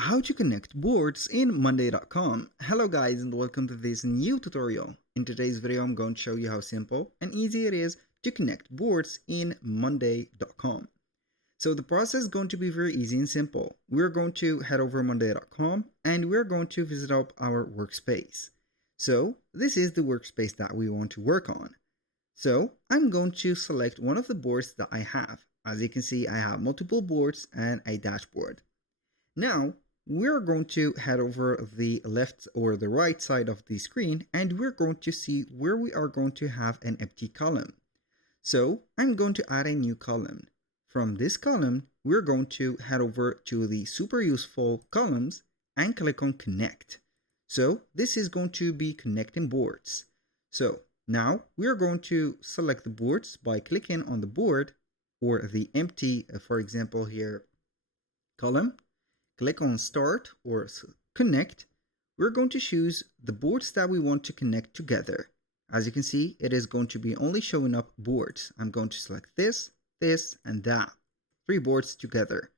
How to connect boards in Monday.com. Hello guys and welcome to this new tutorial. In today's video I'm going to show you how simple and easy it is to connect boards in Monday.com. So the process is going to be very easy and simple. We're going to head over Monday.com and we're going to visit up our workspace. So this is the workspace that we want to work on. So I'm going to select one of the boards that I have. As you can see, I have multiple boards and a dashboard. Now we're going to head over the left or the right side of the screen and we're going to see where we are going to have an empty column. So I'm going to add a new column. From this column, we're going to head over to the super useful columns and click on connect. So this is going to be connecting boards. So now we're going to select the boards by clicking on the board or the empty, for example here, column. Click on start or connect. We're going to choose the boards that we want to connect together. As you can see, it is going to be only showing up boards. I'm going to select this, and that. 3 boards together.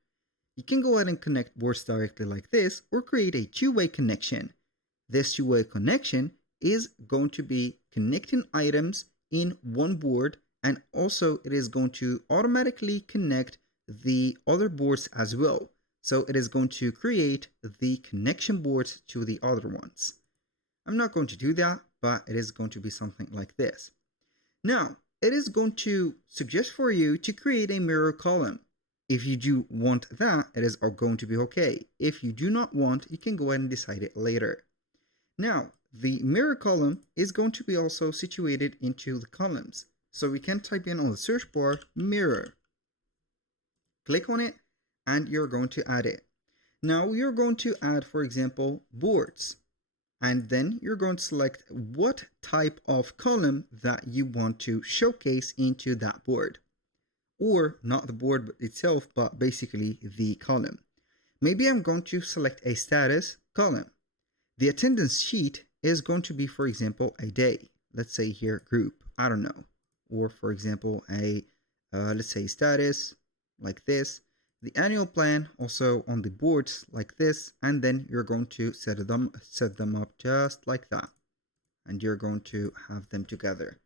You can go ahead and connect boards directly like this or create a two-way connection. This two-way connection is going to be connecting items in one board, and also it is going to automatically connect the other boards as well. So it is going to create the connection boards to the other ones. I'm not going to do that, but it is going to be something like this. Now, it is going to suggest for you to create a mirror column. If you do want that, it is going to be okay. If you do not want, you can go ahead and decide it later. Now, the mirror column is going to be also situated into the columns. So we can type in on the search bar, mirror. Click on it, and you're going to add it. Now you're going to add, for example, boards. And then you're going to select what type of column that you want to showcase into that board. Or not the board itself, but basically the column. Maybe I'm going to select a status column. The attendance sheet is going to be, for example, a day. Let's say here group, I don't know. Or for example, let's say status like this. The annual plan also on the boards like this, and then you're going to set them up just like that, and you're going to have them together.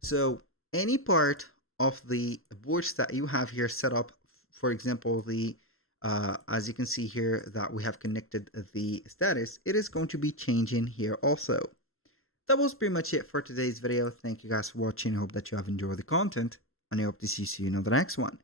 So any part of the boards that you have here set up, for example, the as you can see here that we have connected the status, it is going to be changing here also. That was pretty much it for today's video. Thank you guys for watching. I hope that you have enjoyed the content, and I hope to see you in the next one.